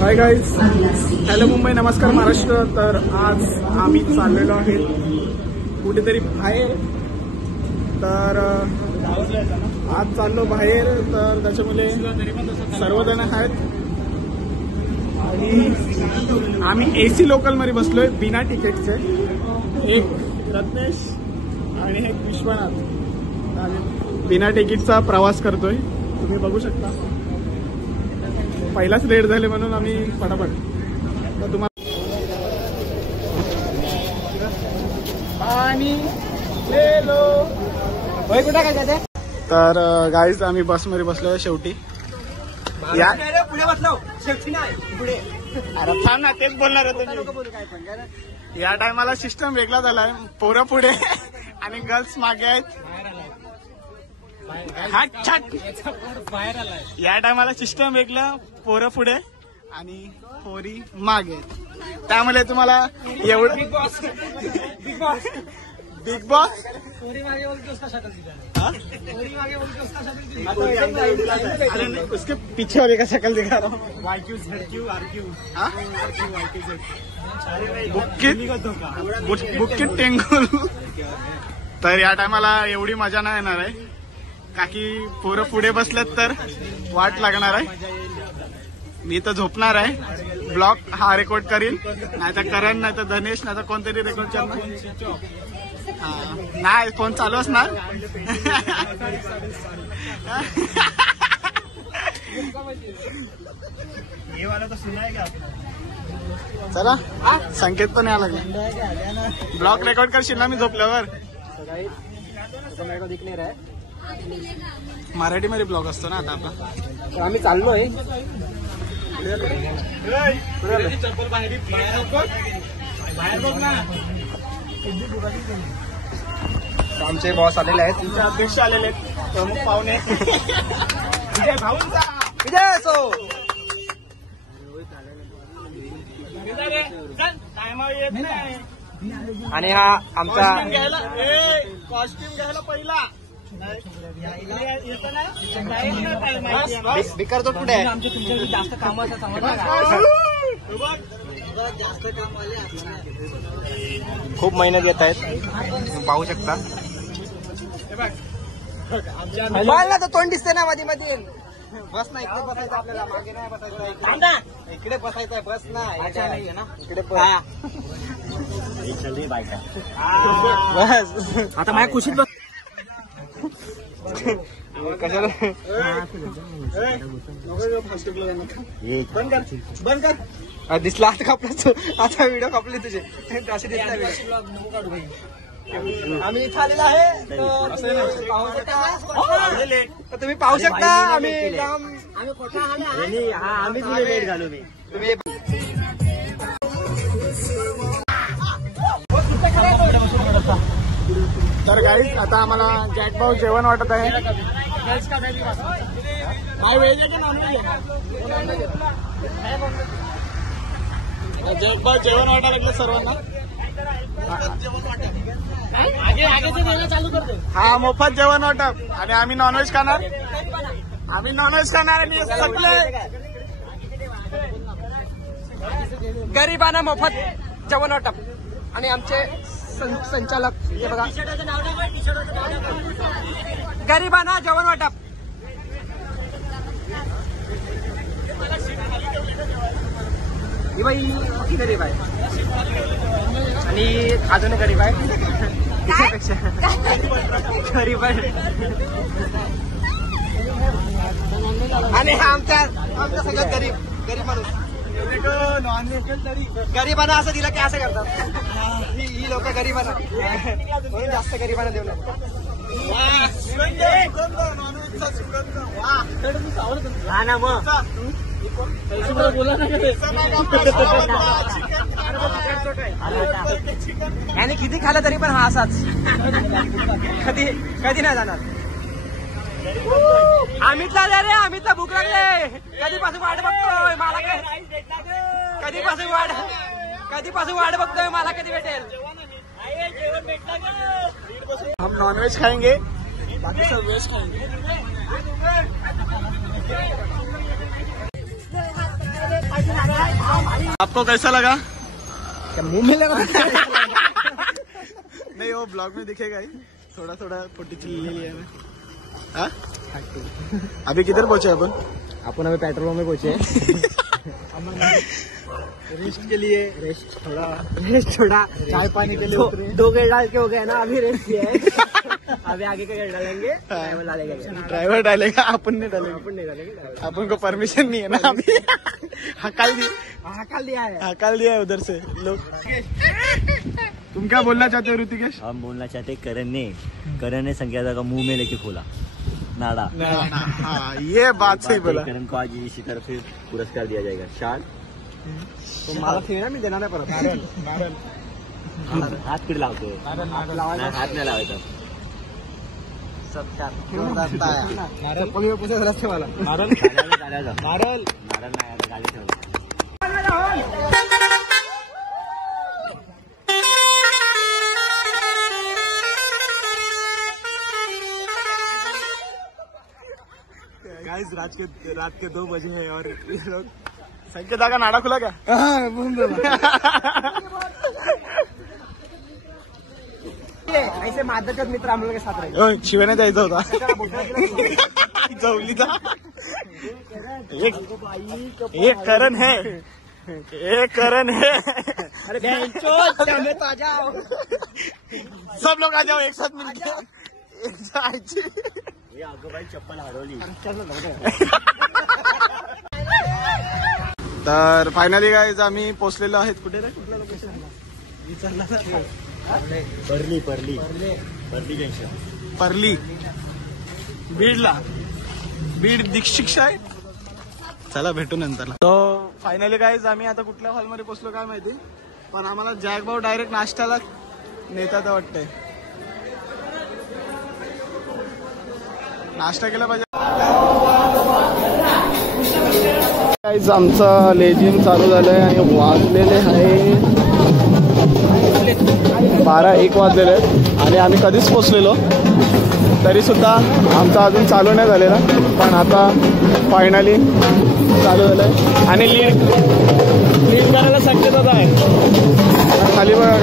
Hi guys, hello Mumbai, नमस्कार महाराष्ट्र. तर आज आम्ही चाललेलो आहे कुठेतरी बाहेर. तर आज चाललो बाहेर, तर त्याच्यामुळे सर्वजण आहेत आणि आम्ही AC लोकलमध्ये बसलोय बिना तिकीटचे. एक रत्नेश आणि एक विश्वनाथ आणि बिना तिकीटचा प्रवास करतोय. तुम्ही बघू शकता, पहिलाच लेट झाले म्हणून आम्ही फटाफट. तर तुम्हाला पाणी तर गाईज आम्ही बसमध्ये बसलोय शेवटी. पुढे बसलो शेवटी नाही पुढे. अरे थांब ना, तेच बोलणार होतो. या टायमाला सिस्टम वेगळा झालाय. पोरं पुढे आणि गर्ल्स मागे आहेत. या टायमाला सिस्टम वेगळा, पोरं पुढे आणि पोरी मागे. त्यामुळे तुम्हाला एवढं बिग बॉस पोरी मागे बोलतो उसका शकल उसके पीछे वाले का शक्ल दिखा रहा हूँ. बुक्कीट टेंगुल. तर या टायमाला एवढी मजा नाही येणार आहे, का की पोरं पुढे बसलेत तर वाट लागणार आहे. मी तर झोपणार आहे. ब्लॉग हा रेकॉर्ड करील, नाही तर करण, नाही तर धनेश, नाही तर कोणतरी रेकॉर्ड करणार. नाही, फोन चालू असणार. चला, संकेत पण यायला लागला. ब्लॉग रेकॉर्ड करशील ना मी झोपल्यावर. मराठीमध्ये ब्लॉग असतो ना आता आपला. आम्ही चाललोय. आमचे बॉस आलेले आहेत, तुमचे अध्यक्ष आलेले आहेत, प्रमुख पाहुणे विजय भाऊंचा. विजय असो. येत नाही. आणि हा आमचा कॉस्ट्युम घ्यायला पहिला बिकर तो कुठे आहे. आमचे तुमच्या जास्त काम असं समजलं का. जास्त काम खूप मेहनत येत आहेत, पाहू शकता. मोबाईल ना तर तोंड दिसते ना मध्ये मध्ये. बस ना, इकडे बसायचं आपल्याला, मागे नाही बसायचं. इकडे बसायचं, बस ना इकडे. बस आता माझ्या खुशीत बस. कशाला बंद कर. दिसला आता कापला. आता व्हिडिओ कापले तुझे असे दिसला. आम्ही इथं आलेलो आहे, तर तुम्ही पाहू शकता. आम्ही लेट झालो. तुम्ही तर गाईज आता आम्हाला जॅकभाऊ जेवण वाटत आहे. काय व्हेज आहे की नॉन व्हेज आहे? जॅकभाऊ जेवण वाटायला लागलं सर्वांना. हा, मोफत जेवण वाटप. आणि आम्ही नॉनव्हेज खाणार. आणि सगळे गरिबांना मोफत जेवण वाटप. आणि आमचे संचालक हे बघा, गरिबांना जेवण वाटप. ही बाई किती गरीब आहे आणि अजून गरीब आहे. तिच्यापेक्षा गरीब आहे. आणि आमच्या सगळ्यात गरीब माणूस. गरिबांना असं दिलं की असं करतात. ही लोक गरिबांना म्हणून जास्त गरिबांना देऊ नका. याने किती खाल्लं तरी पण हा असाच कधी नाही जाणार. अमितला दे रे, अमितला भूक लागले. कधीपासून वाट बघतोय मला. कधीपासून वाट बघतोय मला कधी भेटेल. हम नॉनवेज खाएंगे, बाकी सब वेज खाएंगे. पाहिजे आपको कैसा लगा? मुंह में लगा नहीं, वो ब्लॉग में दिखेगा ही, थोड़ा थोड़ा फोटो ले लिया मैं। हाँ? अभी किधर पहुंचे अपन अभी पेट्रोल पंप में पहुंचे रेस्ट के लिए। रेस्ट थोड़ा चाय पानी के लिए 2 गेट डाल के हो गया ना, अभी रेस्ट किया है। अभी आगे का गेट डालेंगे, ड्राइवर डालेगा, अपन नहीं डालेंगे, अपन को परमिशन नहीं है ना अभी। हकाल दिया है उधर से लोग। तुम क्या बोलना चाहते हो ऋतिकेश? हम बोलना चाहते करण ने संज्ञा का मुंह में लेके खोला नाड़ा। हाँ, ये बात सही बोला। करण को आज इसी तरह से पुरस्कार दिया जाएगा। शाल तो मला फिर मी देणार नाही परत। हात फिर लावतो, हात नाही लावायचा। सब चार चप्पल में पुसे रस्ते वाला नारळ नाही आता गाडी ठेवलं। गाइस रात के 2 बजे हैं और ये लोग संकेता का नाड़ा खुला क्या? ऐसे मादकच मित्र हम लोग के साथ रहे। शिवाने द्यायचा होता जवलीचा। एक करण है, अरे तो आ जाओ, सब लोग आ जाओ एक साथ मिलके। हे अगं बाई चप्पल हरवली। तर फायनली गाईज आम्ही पोहोचलेलो आहेत कुठे रे? कुठल्या लोकेशन? परली जंक्शन, परली बीडला। बीड शिक्षा आहे। चला भेटू नंतर। तो फायनली गाईज आम्ही आता कुठल्या हॉलमध्ये पोहोचलो काय माहिती, पण आम्हाला जॅकभाऊ डायरेक्ट नाश्त्याला नेतात वाटतंय। नाश्ता केला पाहिजे। गाईज आमचा लेजिम चालू झालाय आणि वाजलेले आहे 12-1 वाजलेले आहेत आणि आम्ही कधीच पोचलेलो, तरी सुद्धा आमचा अजून चालू नाही झालेला, पण आता फायनली चालू झालंय आणि लीड करायला शक्यता आहे। खाली बघा